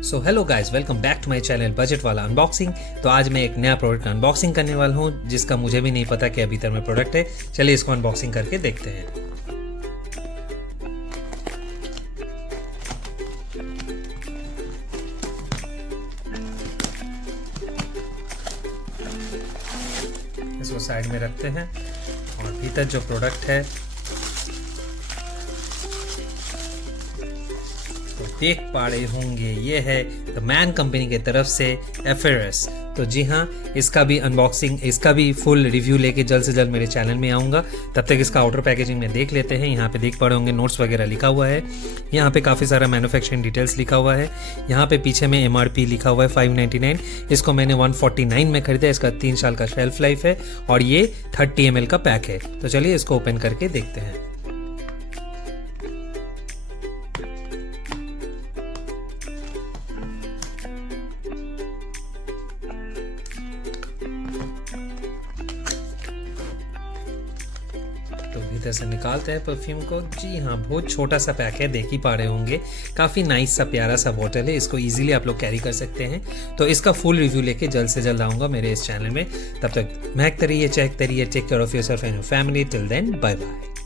So hello guys, welcome back to my channel budget वाला unboxing. तो आज मैं एक नया प्रोडक्ट का अनबॉक्सिंग करने वाला हूँ जिसका मुझे भी नहीं पता कि अभी तक में प्रोडक्ट है। चलिए इसको अनबॉक्सिंग करके देखते हैं। इसको साइड में रखते हैं और भीतर जो प्रोडक्ट है तो देख पा रहे होंगे, ये है द मैन कंपनी की तरफ से FRS। तो जी हाँ, इसका भी अनबॉक्सिंग, इसका भी फुल रिव्यू लेके जल्द से जल्द मेरे चैनल में आऊँगा। तब तक इसका आउटर पैकेजिंग में देख लेते हैं। यहाँ पे देख पा रहे होंगे नोट्स वगैरह लिखा हुआ है। यहाँ पे काफ़ी सारा मैन्युफैक्चरिंग डिटेल्स लिखा हुआ है। यहाँ पे पीछे में MRP लिखा हुआ है 599। इसको मैंने 149 में खरीदा। इसका 3 साल का शेल्फ लाइफ है और ये 30 ml का पैक है। तो चलिए इसको ओपन करके देखते हैं। तो भीतर से निकालते हैं परफ्यूम को। जी हाँ, बहुत छोटा सा पैक है, देख ही पा रहे होंगे। काफ़ी नाइस सा प्यारा सा बॉटल है। इसको इजीली आप लोग कैरी कर सकते हैं। तो इसका फुल रिव्यू लेके जल्द से जल्द आऊँगा मेरे इस चैनल में। तब तक महकते रहिए, चेकते रहिए। Take care of yourself and your family. Till then, bye bye.